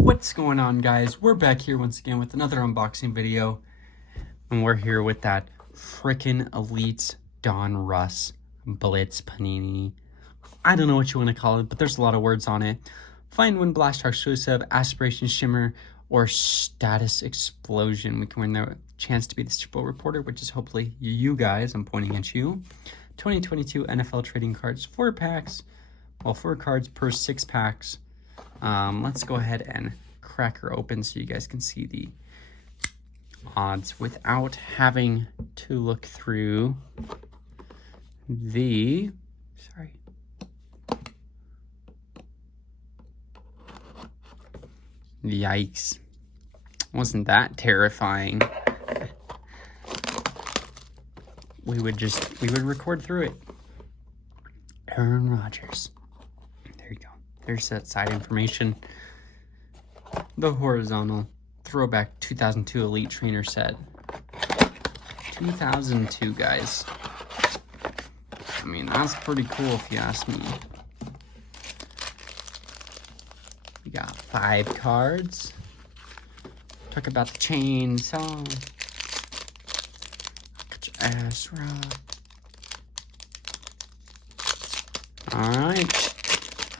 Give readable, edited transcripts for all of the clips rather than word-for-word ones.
What's going on, guys? We're back here once again with another unboxing video, and we're here with that frickin' elite Donruss Blitz Panini. I don't know what you want to call it, but there's a lot of words on it. Find Win Blast Talk exclusive, Aspirations, Shimmer, or Status Explosion. We can win the chance to be the Super Bowl reporter, which is hopefully you guys. I'm pointing at you. 2022 NFL trading cards, 4 packs. Well, 4 cards per 6 packs. Let's go ahead and crack her open so you guys can see the odds without having to look through the, Yikes. Wasn't that terrifying? We would record through it. Aaron Rodgers. There you go. There's that side information. The horizontal throwback 2002 Elite Trainer set. 2002, guys. I mean, that's pretty cool if you ask me. We got 5 cards. Talk about the chainsaw. Got your ass rock. Alright.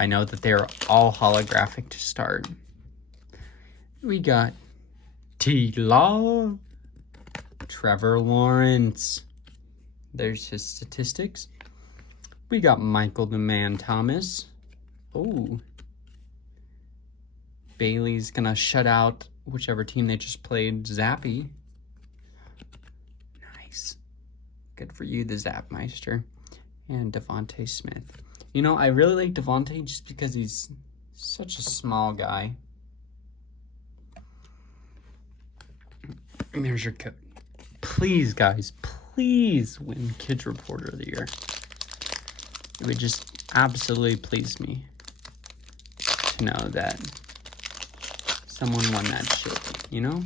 I know that they're all holographic to start. We got T-Law. Trevor Lawrence. There's his statistics. We got Michael the Man Thomas. Oh. Bailey's gonna shut out whichever team they just played, Zappy. Nice. Good for you, the Zapmeister. And DeVonta Smith. You know, I really like DeVonta just because he's such a small guy. And there's your code. Please, guys, please win Kids Reporter of the Year. It would just absolutely please me to know that someone won that shit, you know?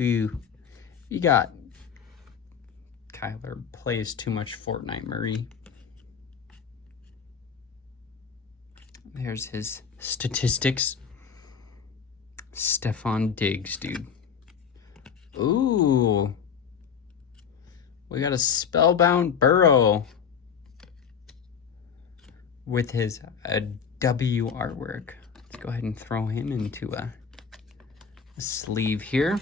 Ooh. You got Kyler plays too much Fortnite Murray. There's his statistics. Stephon Diggs, dude. Ooh. We got a spellbound Burrow with his W artwork. Let's go ahead and throw him into a sleeve here.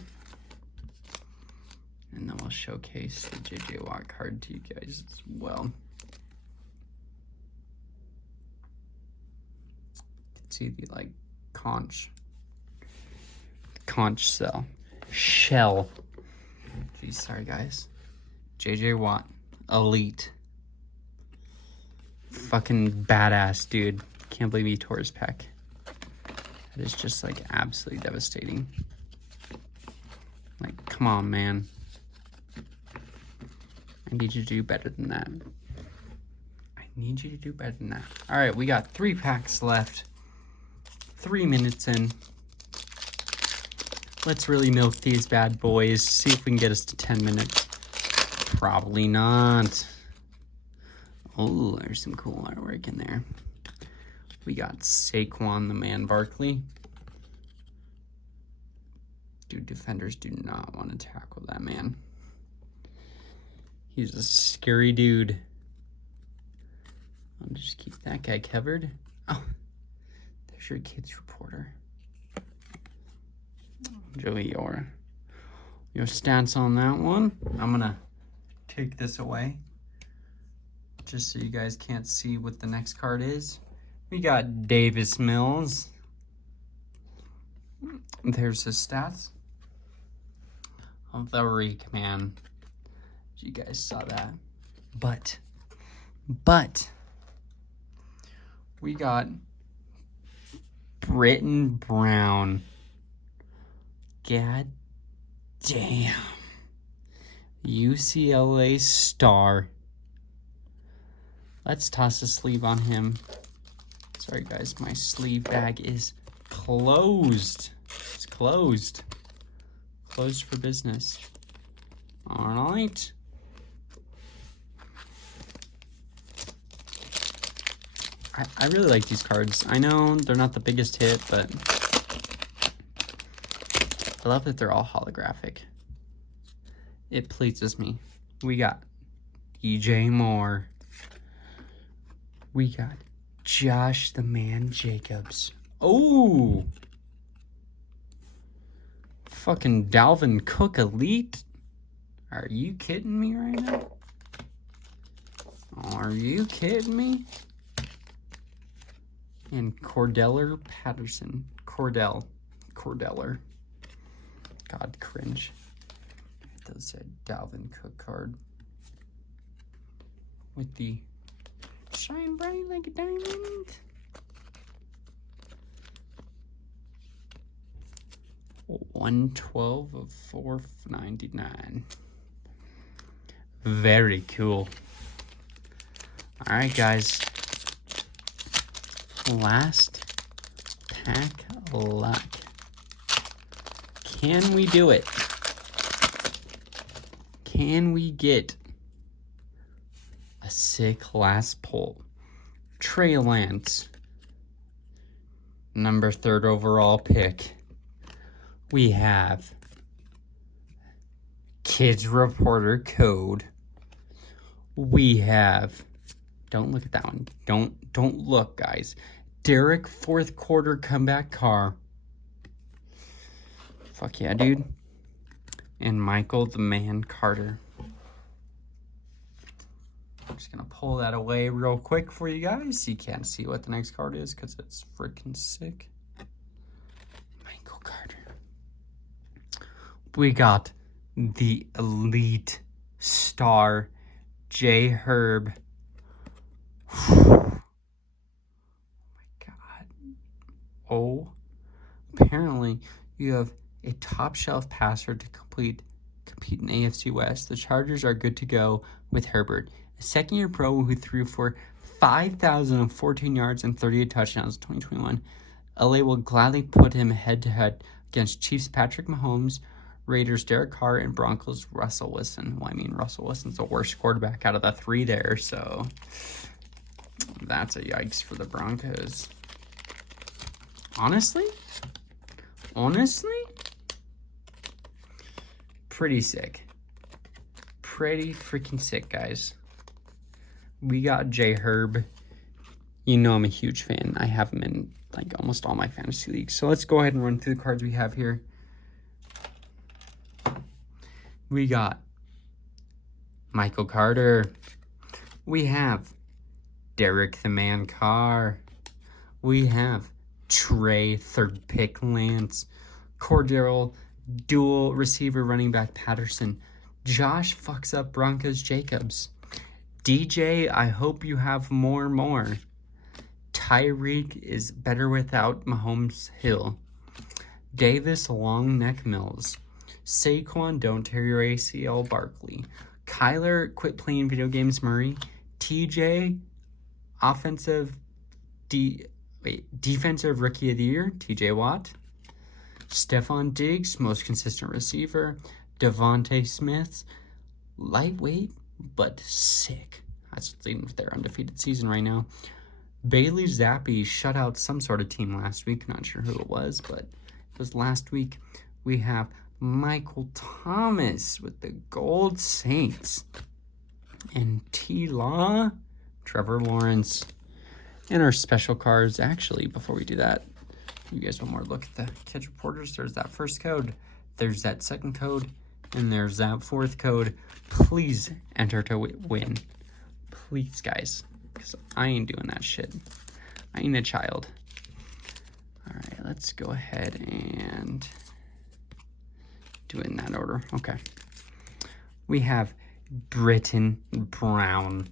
And then we'll showcase the J.J. Watt card to you guys as well. See the conch shell. Geez, sorry guys. JJ Watt, elite, fucking badass dude. Can't believe he tore his pec. That is just absolutely devastating. Come on, man. I need you to do better than that. I need you to do better than that. All right, we got 3 packs left. 3 minutes in. Let's really milk these bad boys. See if we can get us to 10 minutes. Probably not. Oh, there's some cool artwork in there. We got Saquon the Man Barkley. Dude, defenders do not want to tackle that man. He's a scary dude. I'll just keep that guy covered. Oh. Your Kids Reporter. Joey, your stance on that one. I'm gonna take this away just so you guys can't see what the next card is. We got Davis Mills. There's his stats. The Reek Man. You guys saw that. But we got Britton Brown. God damn. UCLA star. Let's toss a sleeve on him. Sorry guys, my sleeve bag is closed. It's closed. Closed for business. Alright. I really like these cards. I know they're not the biggest hit, but I love that they're all holographic. It pleases me. We got DJ Moore. We got Josh the Man Jacobs. Oh! Fucking Dalvin Cook Elite. Are you kidding me right now? Are you kidding me? And Cordeller Patterson. Cordeller. God, cringe. It does say Dalvin Cook card. With the shine bright like a diamond. $112 of $4.99. Very cool. All right, guys. Last pack of luck. Can we do it? Can we get a sick last pull? Trey Lance, number 3rd overall pick. We have Kids Reporter code. We have, don't look at that one. Don't look, guys. Derek 4th quarter comeback car. Fuck yeah, dude. And Michael the Man Carter. I'm just gonna pull that away real quick for you guys. You can't see what the next card is because it's freaking sick. Michael Carter. We got the Elite Star J. Herb. Oh my god. Oh. Apparently, you have a top shelf passer to compete in AFC West. The Chargers are good to go with Herbert, a second-year pro who threw for 5,014 yards and 38 touchdowns in 2021. LA will gladly put him head-to-head against Chiefs Patrick Mahomes, Raiders Derek Carr, and Broncos Russell Wilson. Well, I mean, Russell Wilson's the worst quarterback out of the 3 there, so that's a yikes for the Broncos. Honestly, pretty sick. Pretty freaking sick, guys. We got J. Herb. You know I'm a huge fan. I have him in like almost all my fantasy leagues. So let's go ahead and run through the cards we have here. We got Michael Carter. We have Derek the Man Carr. We have Trey 3rd pick Lance. Cordero dual receiver running back Patterson. Josh fucks up Broncos Jacobs. DJ, I hope you have more. Tyreek is better without Mahomes Hill. Davis long neck Mills. Saquon, don't tear your ACL Barkley. Kyler, quit playing video games Murray. TJ, defensive rookie of the year, TJ Watt. Stephon Diggs, most consistent receiver. DeVonta Smith, lightweight but sick. That's what's leading to their undefeated season right now. Bailey Zappi shut out some sort of team last week. Not sure who it was, but it was last week. We have Michael Thomas with the Gold Saints. And T-Law, Trevor Lawrence. And our special cards. Actually, before we do that, you guys want more look at the Kids Reporters. There's that first code. There's that second code. And there's that 4th code. Please enter to win. Please, guys. Because I ain't doing that shit. I ain't a child. Alright, let's go ahead and do it in that order. Okay. We have Britton Brown.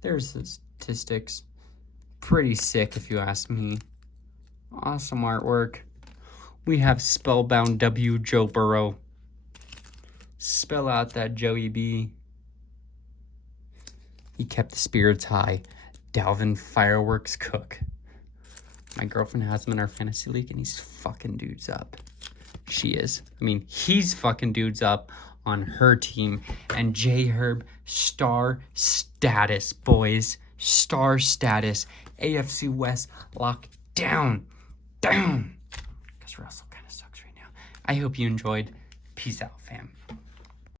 There's the statistics. Pretty sick, if you ask me. Awesome artwork. We have Spellbound W. Joe Burrow. Spell out that Joey B. He kept the spirits high. Dalvin Fireworks Cook. My girlfriend has him in our fantasy league, and he's fucking dudes up. She is. I mean, he's fucking dudes up on her team. And J. Herb, star status, boys. star status. AFC West locked down. Because Russell kind of sucks right now. I hope you enjoyed. Peace out, fam.